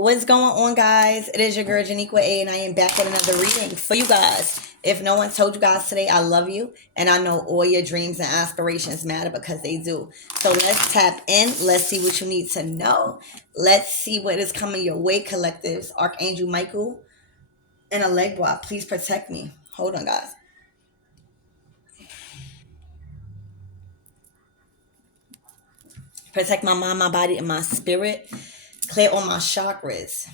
What's going on, guys? It is your girl Janiqua A, and I am back with another reading for you guys. If no one told you guys today, I love you, and I know all your dreams and aspirations matter because they do. So let's tap in. Let's see what you need to know. Let's see what is coming your way, collectives. Archangel Michael and a leg block. Please protect me. Hold on, guys. Protect my mind, my body, and my spirit. Clear all my chakras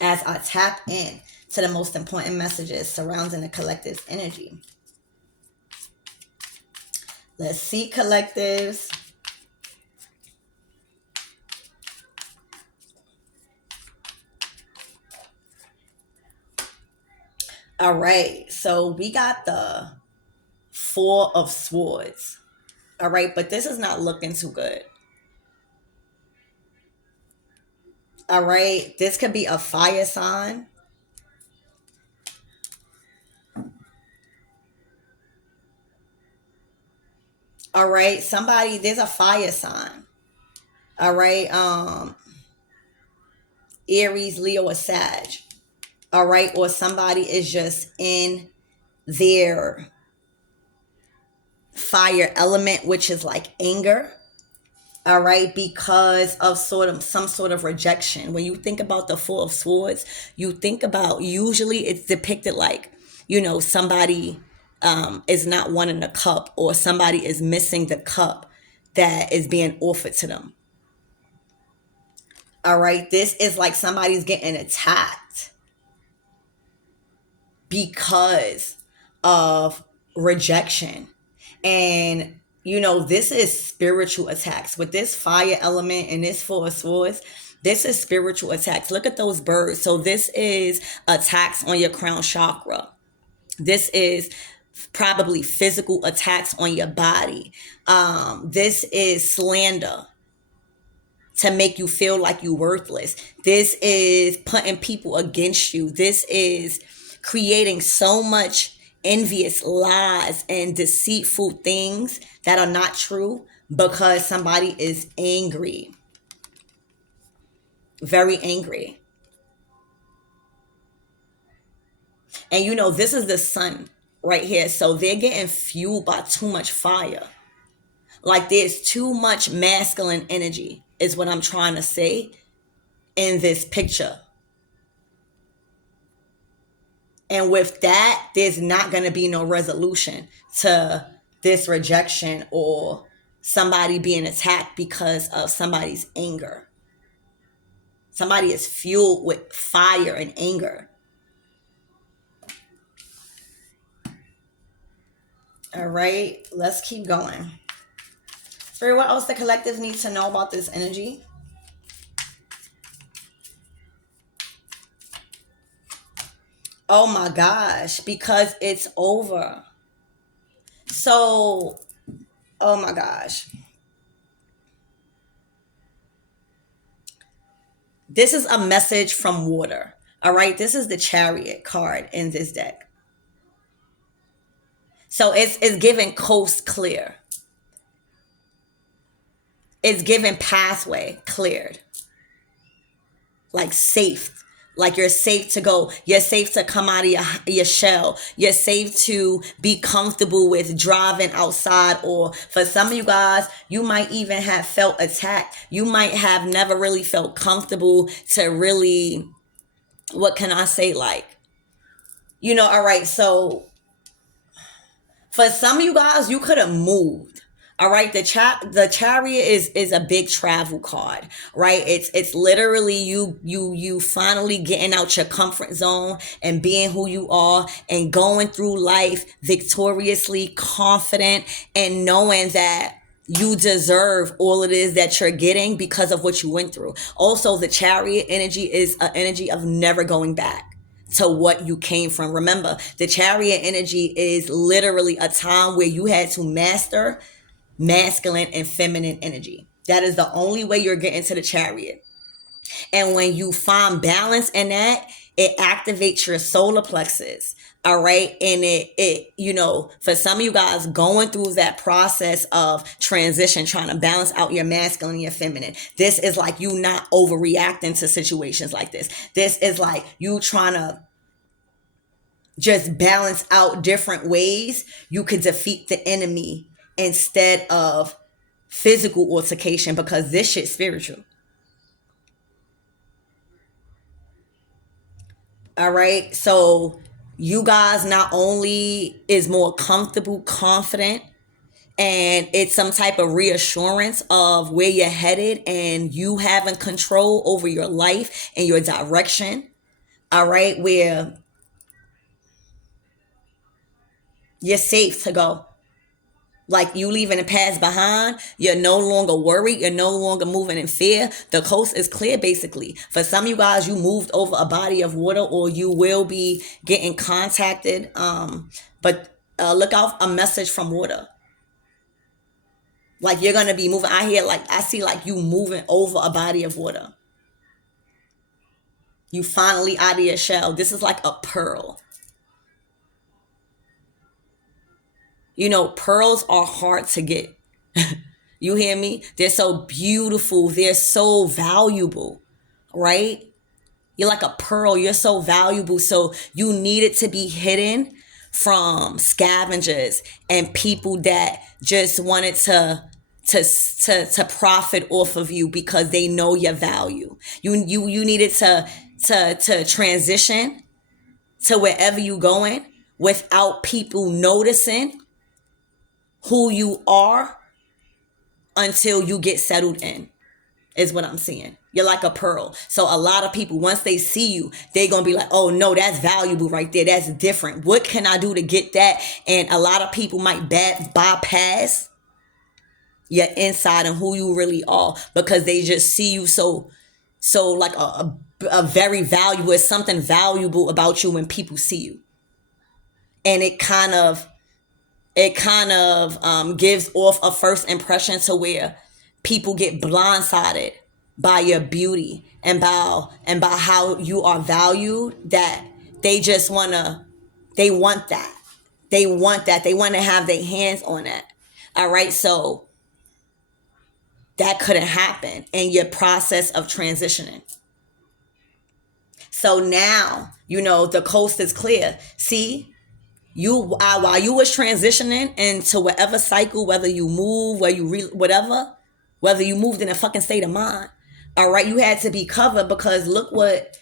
as I tap in to the most important messages surrounding the collective's energy. Let's see, collectives. All right, so we got the Four of Swords. All right, but this is not looking too good. All right, this could be a fire sign. All right, somebody, there's a fire sign. All right, Aries, Leo, or Sag. All right, or somebody is just in their fire element, which is like anger. All right, because of some sort of rejection. When you think about the Four of Swords, you think about, usually it's depicted like, somebody is not wanting a cup, or somebody is missing the cup that is being offered to them. All right, this is like somebody's getting attacked because of rejection. And this is spiritual attacks with this fire element and this Four of Swords. This is spiritual attacks. Look at those birds. So this is attacks on your crown chakra. This is probably physical attacks on your body. This is slander to make you feel like you're worthless. This is putting people against you. This is creating so much envious lies and deceitful things that are not true because somebody is angry. Very angry. And this is the sun right here. So they're getting fueled by too much fire. Like there's too much masculine energy is what I'm trying to say in this picture. And with that, there's not going to be no resolution to this rejection or somebody being attacked because of somebody's anger. Somebody is fueled with fire and anger. All right, let's keep going. Spirit, what else the collective needs to know about this energy? Oh my gosh, because it's over. So, oh my gosh. This is a message from water. All right, this is the Chariot card in this deck. So it's giving coast clear. It's giving pathway cleared. Like safe. Like you're safe to go. You're safe to come out of your shell. You're safe to be comfortable with driving outside. Or for some of you guys, you might even have felt attacked. You might have never really felt comfortable to really, what can I say? Like, all right. So for some of you guys, you could have moved. All right, the Chariot is a big travel card, right? It's literally you finally getting out your comfort zone and being who you are and going through life victoriously, confident, and knowing that you deserve all it is that you're getting because of what you went through. Also, the Chariot energy is an energy of never going back to what you came from. Remember, the Chariot energy is literally a time where you had to master masculine and feminine energy. That is the only way you're getting to the Chariot. And when you find balance in that, it activates your solar plexus, All right. And for some of you guys going through that process of transition, trying to balance out your masculine and your feminine, this is like you not overreacting to situations like this. This is like you trying to just balance out different ways you could defeat the enemy instead of physical altercation, because this shit's spiritual. All right. So you guys not only is more comfortable, confident, and it's some type of reassurance of where you're headed and you having control over your life and your direction. All right. Where you're safe to go. Like you leaving the past behind, you're no longer worried, you're no longer moving in fear. The coast is clear, basically. For some of you guys, you moved over a body of water, or you will be getting contacted. But look out a message from water. Like you're gonna be moving. I see like you moving over a body of water. You finally out of your shell. This is like a pearl. Pearls are hard to get. You hear me? They're so beautiful. They're so valuable, right? You're like a pearl. You're so valuable. So you need it to be hidden from scavengers and people that just wanted to profit off of you because they know your value. You needed to transition to wherever you going without people noticing who you are until you get settled in, is what I'm seeing. You're like a pearl. So a lot of people, once they see you, they're going to be like, oh no, that's valuable right there. That's different. What can I do to get that? And a lot of people might bypass your inside and who you really are because they just see you so like a very valuable, something valuable about you when people see you. And it kind of gives off a first impression to where people get blindsided by your beauty and by how you are valued, that they just want that. They want that. They want to have their hands on that. All right. So that couldn't happen in your process of transitioning. So now, the coast is clear. See, while you was transitioning into whatever cycle, whether you move, whether you moved in a fucking state of mind, all right, you had to be covered because look what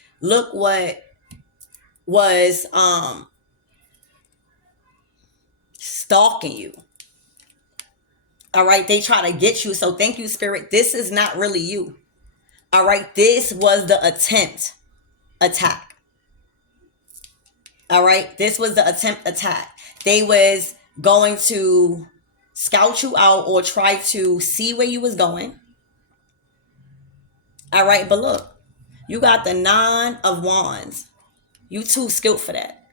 was stalking you. All right, they try to get you. So thank you, Spirit. This is not really you. All right, this was the attack. All right, this was the attack. They was going to scout you out or try to see where you was going. All right, but look, you got the 9 of Wands. You too skilled for that.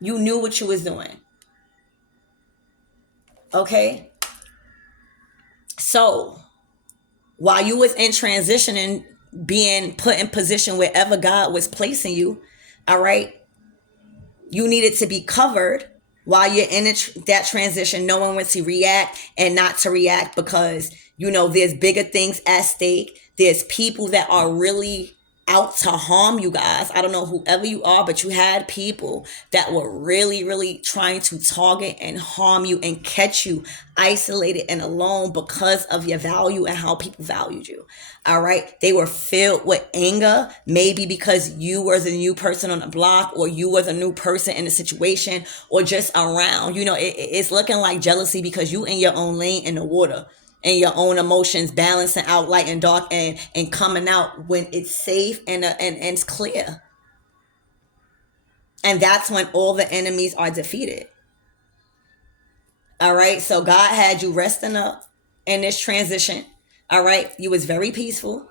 You knew what you was doing. Okay? So, while you was in transition and being put in position wherever God was placing you, all right, you needed to be covered while you're in that transition, knowing when to react and not to react, because there's bigger things at stake. There's people that are really out to harm you guys. I don't know whoever you are, but you had people that were really, really trying to target and harm you and catch you isolated and alone because of your value and how people valued you. All right. They were filled with anger, maybe because you was a new person on the block, or you was a new person in the situation, or just around. It's looking like jealousy because you in your own lane in the water, and your own emotions balancing out light and dark and coming out when it's safe and it's clear. And that's when all the enemies are defeated. All right. So God had you resting up in this transition. All right. You was very peaceful.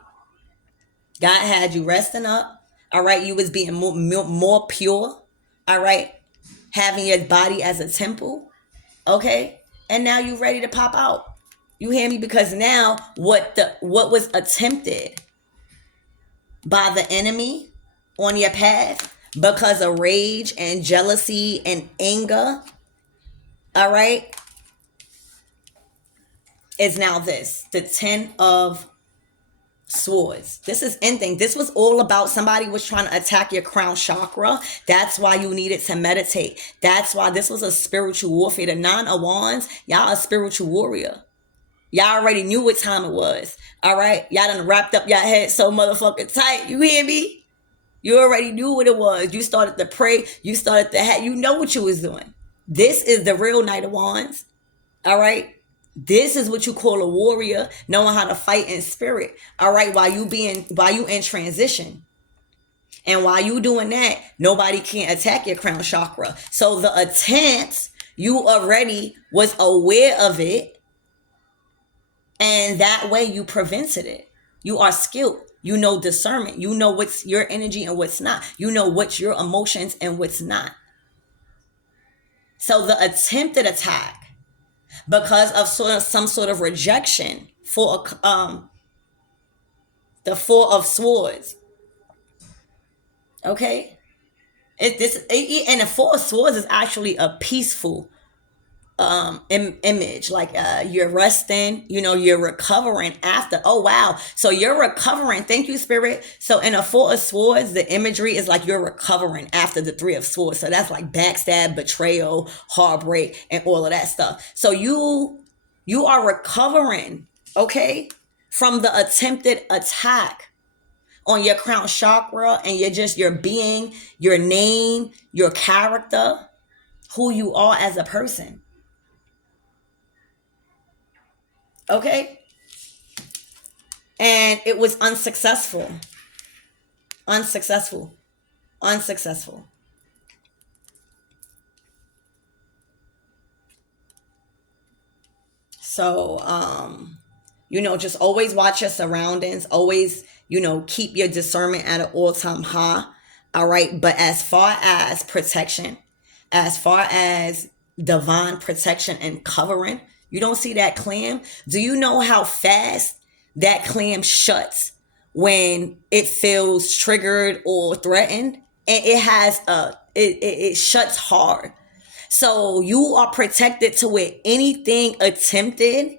God had you resting up. All right. You was being more pure. All right. Having your body as a temple. Okay. And now you ready to pop out. You hear me? Because now what was attempted by the enemy on your path, because of rage and jealousy and anger, all right, is now this, the 10 of swords. This is ending. This was all about somebody was trying to attack your crown chakra. That's why you needed to meditate. That's why this was a spiritual warfare. The 9 of wands, y'all a spiritual warrior. Y'all already knew what time it was. All right. Y'all done wrapped up your head so motherfucking tight. You hear me? You already knew what it was. You started to pray. You started to have, you know what you was doing. This is the real Knight of Wands. All right. This is what you call a warrior, knowing how to fight in spirit. All right. While you in transition. And while you doing that, nobody can attack your crown chakra. So the attempt, you already was aware of it. And that way you prevented it. You are skilled. You know discernment. You know what's your energy and what's not. You know what's your emotions and what's not. So the attempted attack, because of some sort of rejection for the 4 of swords. Okay? And the 4 of swords is actually a peaceful image, like you're resting, you're recovering after. Oh wow, so you're recovering. Thank you, spirit. So in a 4 of swords, the imagery is like you're recovering after the 3 of swords. So that's like backstab, betrayal, heartbreak, and all of that stuff. So you are recovering, okay, from the attempted attack on your crown chakra, and your being, your name, your character, who you are as a person. Okay? And it was unsuccessful. Unsuccessful. So, just always watch your surroundings. Always, keep your discernment at an all-time high. All right. But as far as protection, as far as divine protection and covering, you don't see that clam. Do you know how fast that clam shuts when it feels triggered or threatened? And it shuts hard. So you are protected to where anything attempted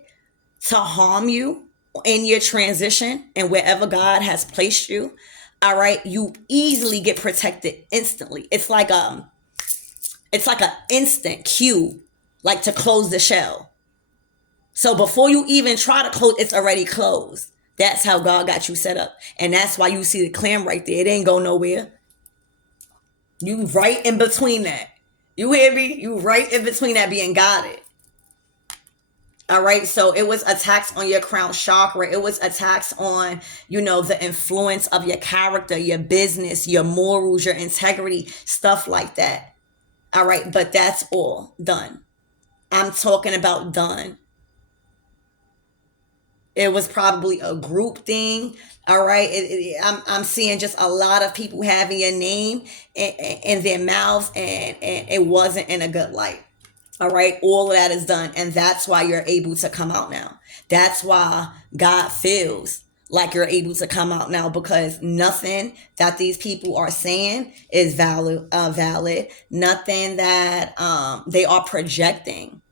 to harm you in your transition and wherever God has placed you, all right, you easily get protected instantly. It's like an instant cue, like to close the shell. So before you even try to close, it's already closed. That's how God got you set up. And that's why you see the clam right there. It ain't go nowhere. You right in between that. You hear me? You right in between that being guided. All right. So it was attacks on your crown chakra. It was attacks on, the influence of your character, your business, your morals, your integrity, stuff like that. All right. But that's all done. I'm talking about done. It was probably a group thing. All right. I'm seeing just a lot of people having your name in their mouths, and it wasn't in a good light. All right. All of that is done. And that's why you're able to come out now. That's why God feels like you're able to come out now, because nothing that these people are saying is valid. Nothing that they are projecting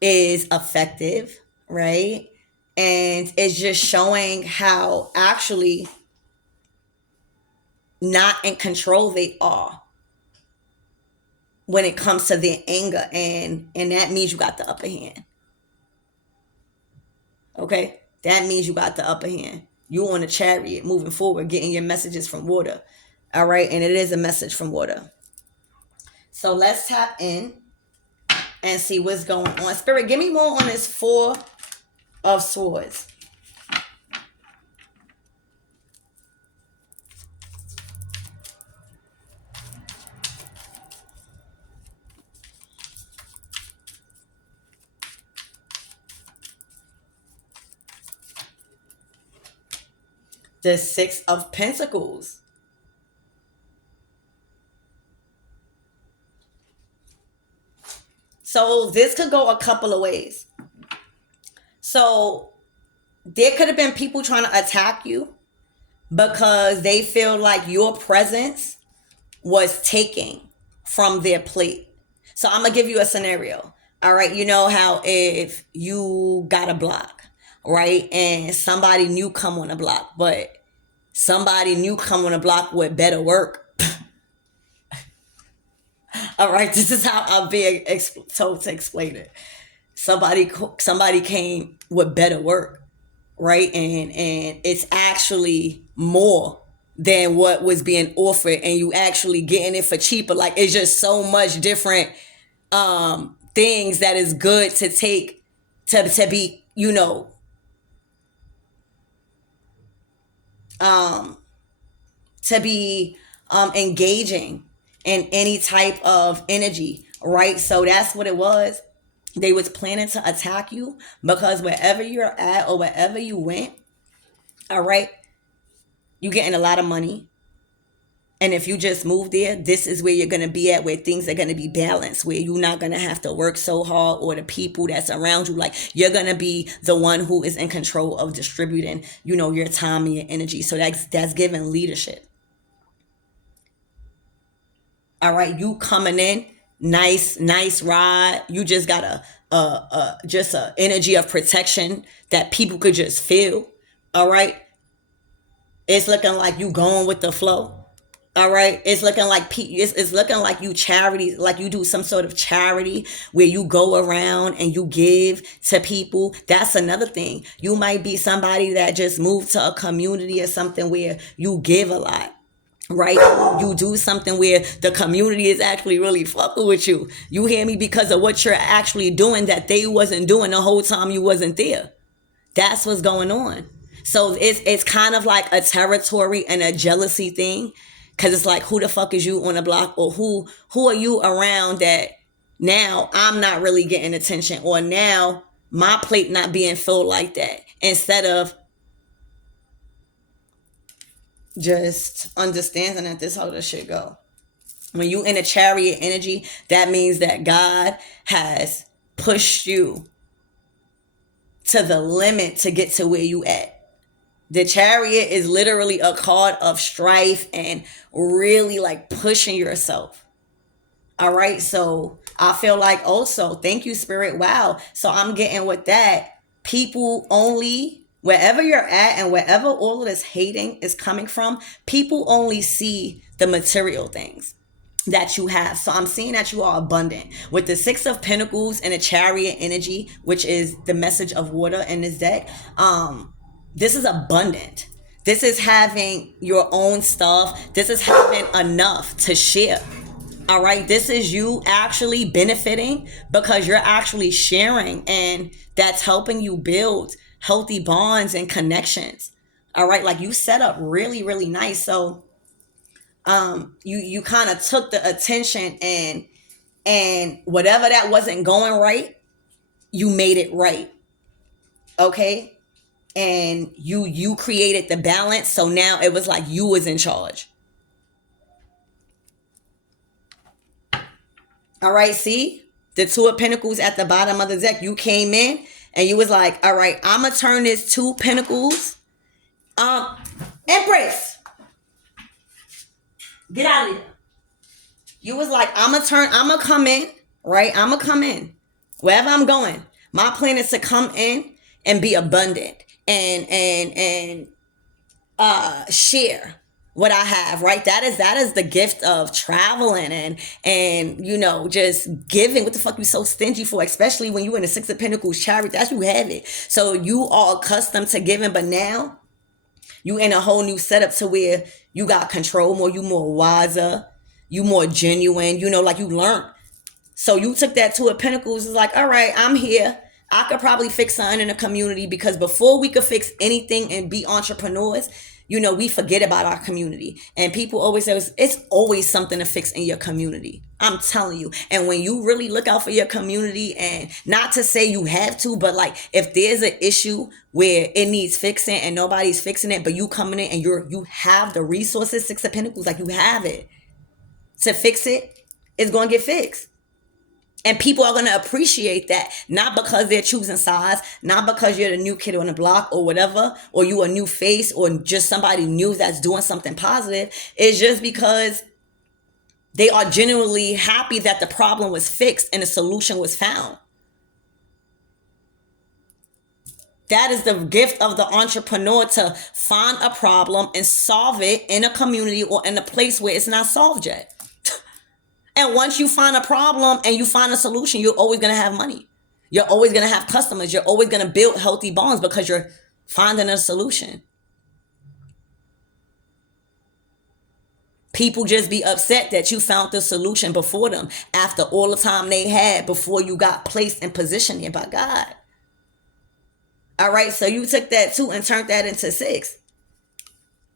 is effective. Right. And it's just showing how actually not in control they are when it comes to their anger, and that means you got the upper hand. Okay, that means you got the upper hand. You on a chariot moving forward, getting your messages from water. All right, and it is a message from water. So let's tap in and see what's going on. Spirit, give me more on this 4 of swords. The 6 of Pentacles. So this could go a couple of ways. So there could have been people trying to attack you because they feel like your presence was taking from their plate. So I'm gonna give you a scenario. All right, you know how if you got a block, right, and somebody new come on the block, but somebody new come on the block with better work. All right, this is how I'm being told to explain it. Somebody came with better work, right, and it's actually more than what was being offered, and you actually getting it for cheaper. Like, it's just so much different things that is good to take to be, to be engaging in any type of energy, right? So that's what it was. They was planning to attack you because wherever you're at or wherever you went, all right, you getting a lot of money. And if you just move there, this is where you're going to be at, where things are going to be balanced, where you're not going to have to work so hard, or the people that's around you, like, you're going to be the one who is in control of distributing, your time and your energy. So that's giving leadership. All right, you coming in, nice ride. You just got just a energy of protection that people could just feel. All right, it's looking like you going with the flow. All right, it's looking like it's looking like you charity, like you do some sort of charity where you go around and you give to people. That's another thing. You might be somebody that just moved to a community or something where you give a lot. Right, you do something where the community is actually really fucking with you. You hear me? Because of what you're actually doing that they wasn't doing the whole time you wasn't there. That's what's going on. So it's kind of like a territory and a jealousy thing, because it's like, who the fuck is you on the block, or who are you around that now I'm not really getting attention, or now my plate not being filled like that, instead of just understanding that this how this shit go. When you in a chariot energy, that means that God has pushed you to the limit to get to where you at. The chariot is literally a card of strife and really like pushing yourself. All right, so I feel like also, thank you, Spirit. Wow. So I'm getting with that. People only, wherever you're at and wherever all of this hating is coming from, people only see the material things that you have. So I'm seeing that you are abundant. With the Six of Pentacles and a chariot energy, which is the message of water in this deck, this is abundant. This is having your own stuff. This is having enough to share. All right, this is you actually benefiting because you're actually sharing, and that's helping you build healthy bonds and connections. All right, like, you set up really, really nice. So you kind of took the attention, and whatever that wasn't going right, you made it right. Okay, and you created the balance. So now it was like you was in charge. All right, see? The Two of Pentacles at the bottom of the deck. You came in and you was like, all right, I'm going to turn this Two Pentacles. Empress, get out of here. You was like, I'm going to come in, right? I'm going to come in. Wherever I'm going, my plan is to come in and be abundant and share what I have, right? That is the gift of traveling and just giving. What the fuck you so stingy for? Especially when you in the Six of Pentacles chariot, that's you have it. So you are accustomed to giving, but now you in a whole new setup to where you got control more, you more wiser, you more genuine, like you learned. So you took that Two of Pentacles, it's like, all right, I'm here. I could probably fix something in the community, because before we could fix anything and be entrepreneurs, we forget about our community. And people always say it's always something to fix in your community. I'm telling you. And when you really look out for your community, and not to say you have to, but like, if there's an issue where it needs fixing and nobody's fixing it, but you coming in and you have the resources, Six of Pentacles, like you have it to fix it, it's going to get fixed. And people are going to appreciate that, not because they're choosing sides, not because you're the new kid on the block or whatever, or you a new face, or just somebody new that's doing something positive. It's just because They are genuinely happy that the problem was fixed and a solution was found. That is the gift of the entrepreneur, to find a problem and solve it in a community or in a place where it's not solved yet. And once you find a problem and you find a solution, you're always going to have money. You're always going to have customers. You're always going to build healthy bonds because you're finding a solution. People just be upset that you found the solution before them after all the time they had before you got placed in position there by God. All right, so you took that 2 and turned that into 6.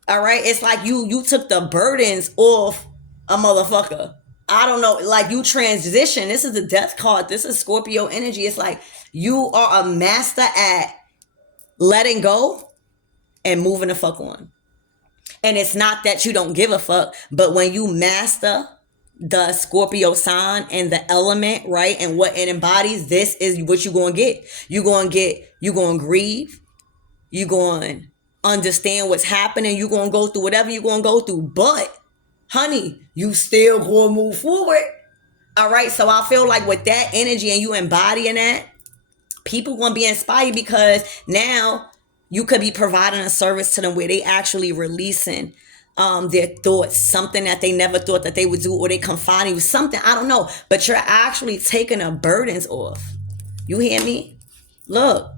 All right, it's like you took the burdens off a motherfucker. I don't know, like you transition. This is the death card. This is Scorpio energy. It's like you are a master at letting go and moving the fuck on. And it's not that you don't give a fuck, but when you master the Scorpio sign and the element, right, and what it embodies, this is what you're going to get. You're going to grieve. You're going to understand what's happening. You're going to go through whatever you're going to go through. But, honey, you still going to move forward. All right, so I feel like with that energy and you embodying that, people going to be inspired because now you could be providing a service to them where they actually releasing their thoughts, something that they never thought that they would do, or they confiding with something, I don't know, but you're actually taking the burdens off. You hear me? Look,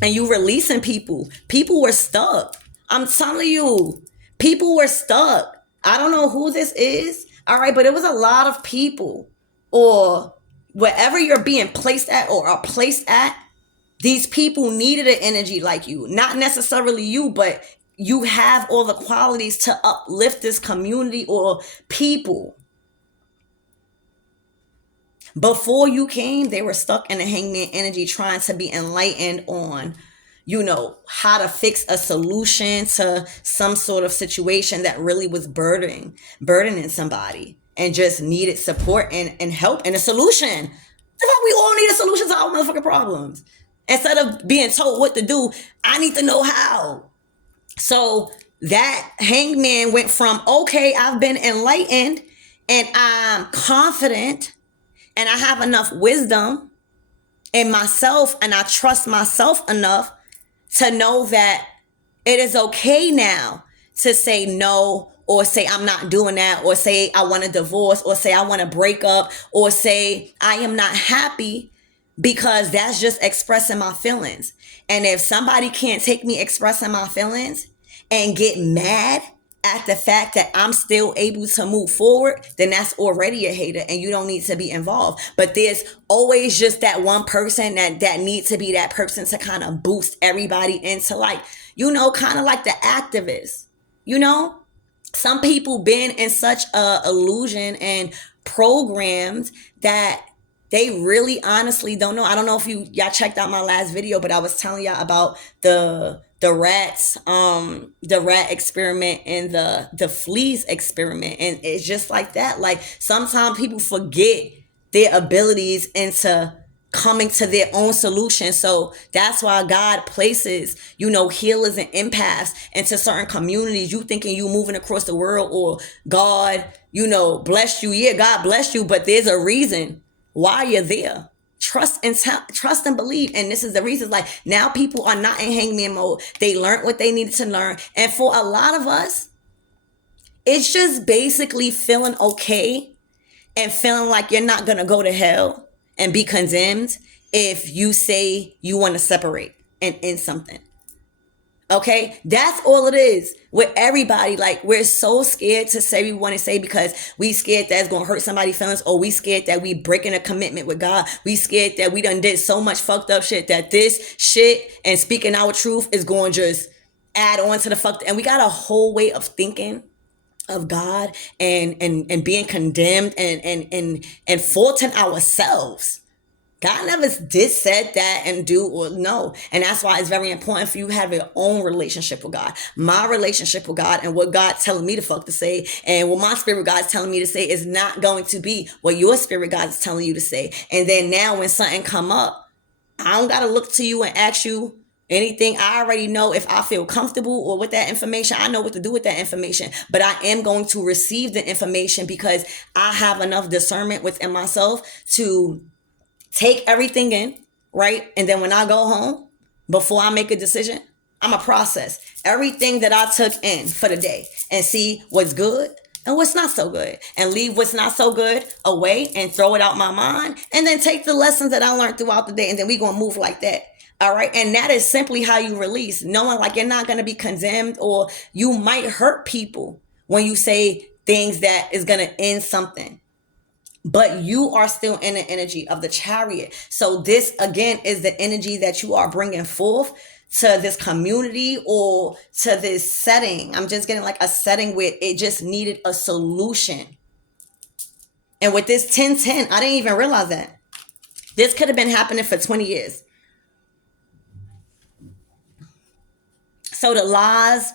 and you releasing people. People were stuck. I'm telling you, people were stuck. I don't know who this is, all right, but it was a lot of people, or wherever you're being placed at or are placed at, these people needed an energy like you. Not necessarily you, but you have all the qualities to uplift this community or people. Before you came, they were stuck in the hangman energy trying to be enlightened on, how to fix a solution to some sort of situation that really was burdening somebody and just needed support and help and a solution. That's why we all need a solution to our motherfucking problems. Instead of being told what to do, I need to know how. So that hangman went from, okay, I've been enlightened and I'm confident and I have enough wisdom in myself and I trust myself enough to know that it is okay now to say no, or say I'm not doing that, or say I want a divorce, or say I want to break up, or say I am not happy, because that's just expressing my feelings. And if somebody can't take me expressing my feelings and get mad at the fact that I'm still able to move forward, then that's already a hater and you don't need to be involved. But there's always just that one person that needs to be that person to kind of boost everybody into, like, kind of like the activists. Some people been in such a illusion and programmed that they really honestly don't know. I don't know if y'all checked out my last video, but I was telling y'all about the rats, the rat experiment and the fleas experiment. And it's just like that. Like, sometimes people forget their abilities into coming to their own solution. So that's why God places, healers and empaths into certain communities. You thinking you moving across the world, or God, blessed you. Yeah, God blessed you, but there's a reason why you're there. Trust and believe. And this is the reason, like, now people are not in hangman mode. They learned what they needed to learn. And for a lot of us, it's just basically feeling okay and feeling like you're not going to go to hell and be condemned if you say you want to separate and end something. Okay, that's all it is with everybody. Like, we're so scared to say we want to say because we scared that it's going to hurt somebody's feelings, or we scared that we breaking a commitment with God. We scared that we done did so much fucked up shit that this shit and speaking our truth is going to just add on to the fucked. And we got a whole way of thinking of God and being condemned and faulting ourselves. God never said that and do or no. And that's why it's very important for you to have your own relationship with God. My relationship with God and what God's telling me to fuck to say and what my spirit God is telling me to say is not going to be what your spirit God is telling you to say. And then now when something come up, I don't got to look to you and ask you, Anything, I already know if I feel comfortable or with that information, I know what to do with that information. But I am going to receive the information because I have enough discernment within myself to take everything in, right? And then when I go home, before I make a decision, I'm going to process everything that I took in for the day and see what's good and what's not so good, and leave what's not so good away and throw it out my mind, and then take the lessons that I learned throughout the day, and then we're going to move like that. All right. And that is simply how you release, knowing like you're not going to be condemned, or you might hurt people when you say things that is going to end something, but you are still in the energy of the Chariot. So this again is the energy that you are bringing forth to this community or to this setting. I'm just getting like a setting where it just needed a solution. And with this 1010, I didn't even realize that this could have been happening for 20 years. So the lies,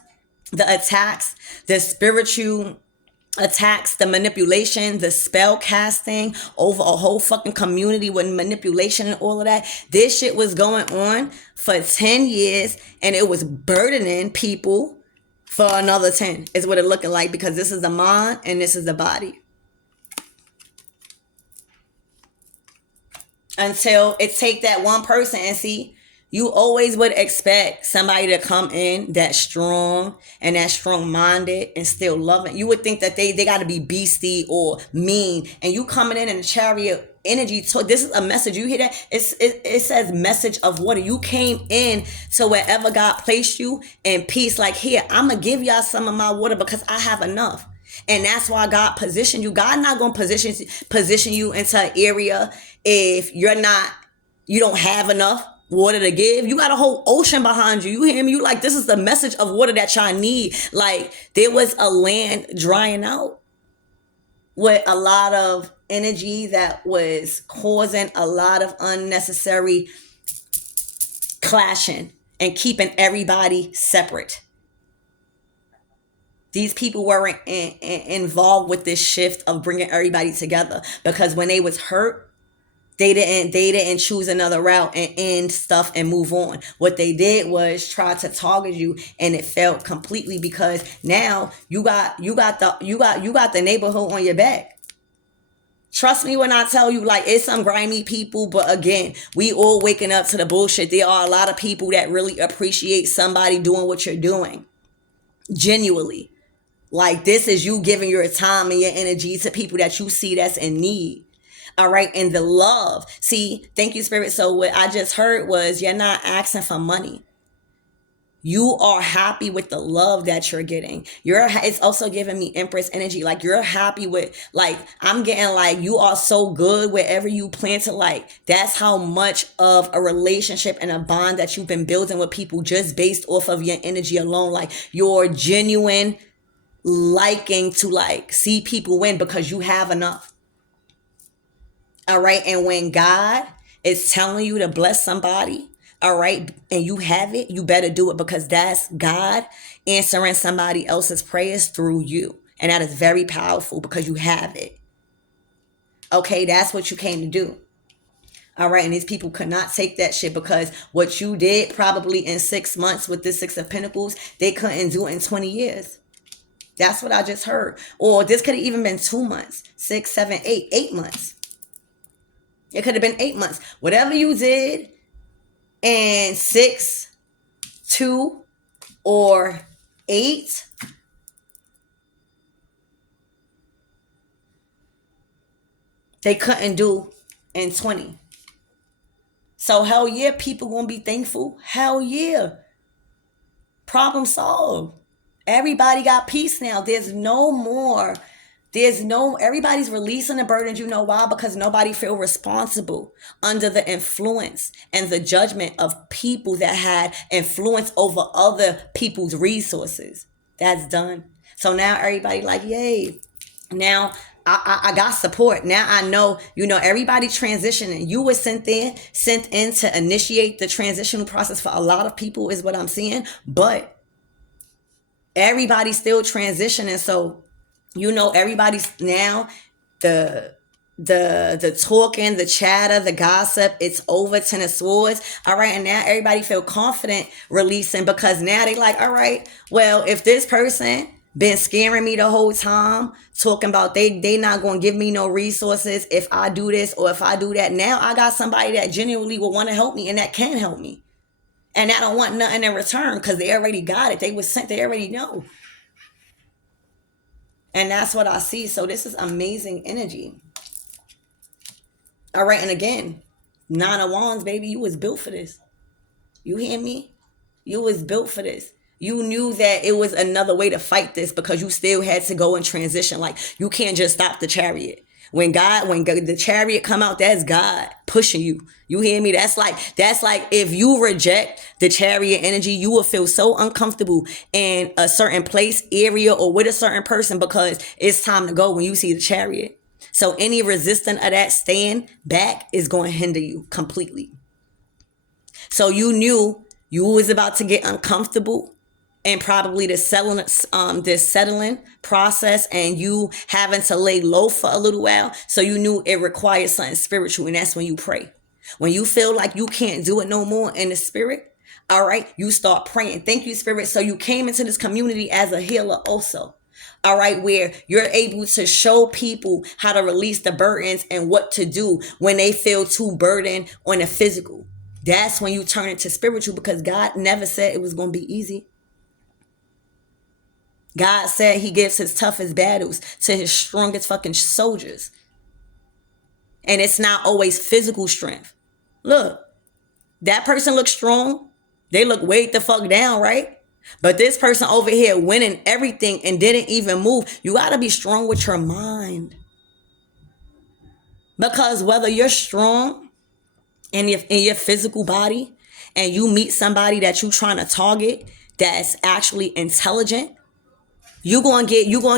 the attacks, the spiritual attacks, the manipulation, the spell casting over a whole fucking community with manipulation and all of that. This shit was going on for 10 years and it was burdening people for another 10 is what it looking like, because this is the mind and this is the body. Until it take that one person, and see, you always would expect somebody to come in that strong and that strong-minded and still loving. You would think that they got to be beastie or mean. And you coming in the Chariot energy. So this is a message. You hear that? It says message of water. You came in to wherever God placed you in peace. Like, here, I'm going to give y'all some of my water because I have enough. And that's why God positioned you. God not going to position you into an area if you don't have enough water to give. You got a whole ocean behind you. You hear me? You like, this is the message of water that y'all need. Like, there was a land drying out with a lot of energy that was causing a lot of unnecessary clashing and keeping everybody separate. These people weren't involved with this shift of bringing everybody together, because when they was hurt, they didn't choose another route and end stuff and move on. What they did was try to target you, and it failed completely, because now you got the neighborhood on your back. Trust me when I tell you, like, it's some grimy people, but again, we all waking up to the bullshit. There are a lot of people that really appreciate somebody doing what you're doing. Genuinely. Like, this is you giving your time and your energy to people that you see that's in need. All right. And the love. See, thank you, Spirit. So what I just heard was, you're not asking for money. You are happy with the love that you're getting. It's also giving me Empress energy. Like, you're happy with, like, I'm getting like, you are so good wherever you plan to, like, that's how much of a relationship and a bond that you've been building with people just based off of your energy alone. Like, your genuine liking to, like, see people win because you have enough. All right. And when God is telling you to bless somebody, all right, and you have it, you better do it, because that's God answering somebody else's prayers through you. And that is very powerful because you have it. Okay. That's what you came to do. All right. And these people could not take that shit, because what you did probably in 6 months with this 6 of Pentacles, they couldn't do it in 20 years. That's what I just heard. Or this could have even been 2 months, 6, 7, 8 months. It could have been 8 months. Whatever you did in 6, 2, or 8, they couldn't do in 20. So hell yeah, people gonna be thankful. Hell yeah. Problem solved. Everybody got peace now. Everybody's releasing the burdens. You know why? Because nobody feel responsible under the influence and the judgment of people that had influence over other people's resources. That's done. So now everybody like, yay. Now I got support. Now I know, everybody transitioning. You were sent in to initiate the transitional process for a lot of people is what I'm seeing. But everybody's still transitioning. So, everybody's now, the the talking, the chatter, the gossip, it's over. Ten of Swords. All right, and now everybody feel confident releasing, because now they like, all right, well, if this person been scaring me the whole time, talking about they not gonna give me no resources if I do this or if I do that, now I got somebody that genuinely will want to help me and that can help me. And I don't want nothing in return because they already got it. They was sent, they already know. And that's what I see. So this is amazing energy. All right, and again, Nine of Wands, baby, you was built for this. You hear me? You was built for this. You knew that it was another way to fight this because you still had to go in transition. Like, you can't just stop the chariot. When the chariot come out, that's God pushing you. You hear me? That's like if you reject the chariot energy, you will feel so uncomfortable in a certain place, area, or with a certain person because it's time to go when you see the chariot. So any resistance of that staying back is going to hinder you completely. So you knew you was about to get uncomfortable and probably this settling process and you having to lay low for a little while. So you knew it required something spiritual, and that's when you pray. When you feel like you can't do it no more in the spirit, all right, you start praying. Thank you, Spirit. So you came into this community as a healer also. All right, where you're able to show people how to release the burdens and what to do when they feel too burdened on the physical. That's when you turn into spiritual, because God never said it was going to be easy. God said he gives his toughest battles to his strongest fucking soldiers. And it's not always physical strength. Look, that person looks strong. They look weighed the fuck down, right? But this person over here winning everything and didn't even move. You got to be strong with your mind. Because whether you're strong in your physical body and you meet somebody that you're trying to target that's actually intelligent, you're gonna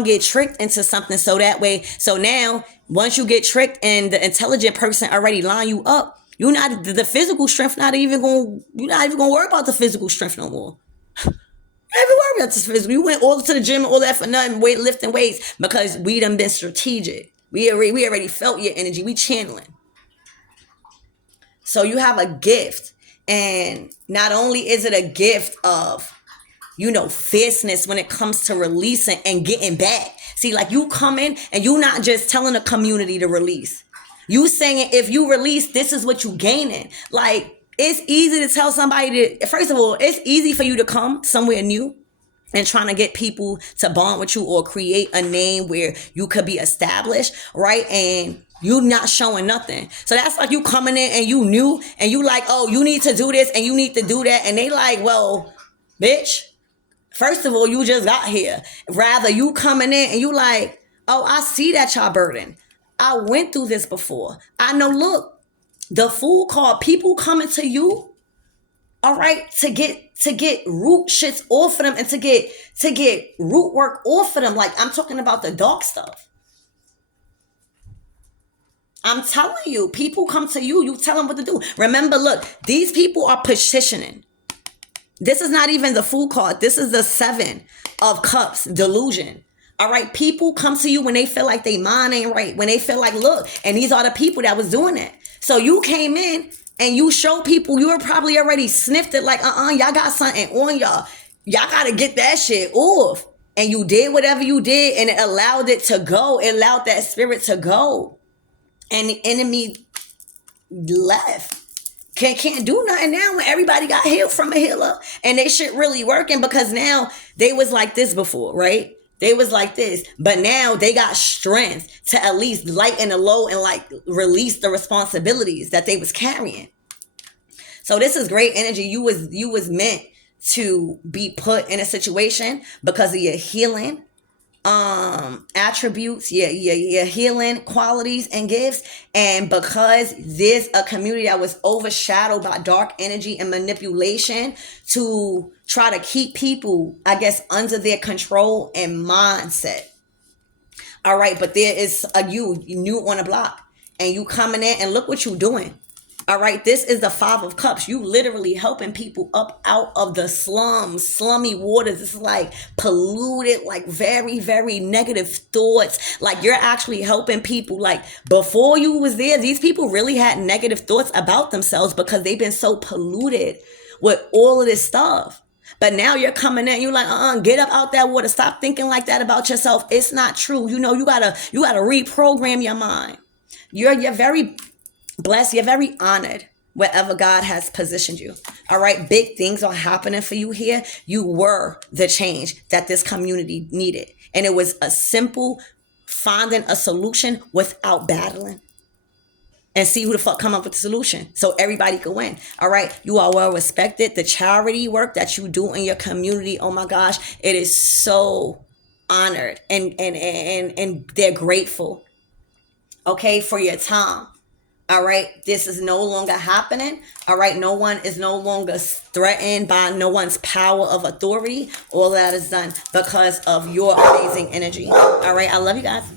get tricked into something. So that way, so now once you get tricked and the intelligent person already line you up, you're not the physical strength. You're not even gonna worry about the physical strength no more. Never worry about this physical. You went all to the gym, all that for nothing, lifting weights, because we done been strategic. We already felt your energy. We channeling. So you have a gift, and not only is it a gift of, fierceness when it comes to releasing and getting back. See, like, you come in and you not just telling the community to release. You saying if you release, this is what you gaining. Like, it's easy to tell somebody first of all, it's easy for you to come somewhere new and trying to get people to bond with you or create a name where you could be established, right? And you not showing nothing. So that's like you coming in and you new and you like, oh, you need to do this and you need to do that. And they like, well, bitch, first of all, you just got here. Rather, you coming in and you like, oh, I see that y'all burden. I went through this before. I know, look, the Fool card, people coming to you, all right, to get root shits off of them and to get root work off of them. Like, I'm talking about the dark stuff. I'm telling you, people come to you, you tell them what to do. Remember, look, these people are petitioning. This is not even the Fool card. This is the Seven of Cups, delusion. All right, people come to you when they feel like they mind ain't right. When they feel like, look, and these are the people that was doing that. So you came in and you show people, you were probably already sniffed it like, y'all got something on y'all. Y'all got to get that shit off. And you did whatever you did and it allowed it to go. It allowed that spirit to go. And the enemy left. Can't do nothing now when everybody got healed from a healer. And they shit really working because now they was like this before, right? They was like this, but now they got strength to at least lighten the load and like release the responsibilities that they was carrying. So this is great energy. You was meant to be put in a situation because of your healing attributes, your healing qualities and gifts, and because there's a community that was overshadowed by dark energy and manipulation to try to keep people, I guess, under their control and mindset. All right, but there is you new on the block, and you coming in and look what you doing. All right, this is the Five of Cups. You literally helping people up out of the slums, slummy waters. It's like polluted, like very, very negative thoughts. Like you're actually helping people. Like before you was there, these people really had negative thoughts about themselves because they've been so polluted with all of this stuff. But now you're coming in, you're like, get up out that water. Stop thinking like that about yourself. It's not true. You know, you gotta reprogram your mind. You're very blessed. You're very honored wherever God has positioned you. All right. Big things are happening for you here. You were the change that this community needed. And it was a simple finding a solution without battling. And see who the fuck come up with the solution so everybody can win. All right. You are well respected. The charity work that you do in your community, oh my gosh, it is so honored and they're grateful, okay, for your time. All right, this is no longer happening. All right, no one is no longer threatened by no one's power of authority. All that is done because of your amazing energy. All right, I love you guys.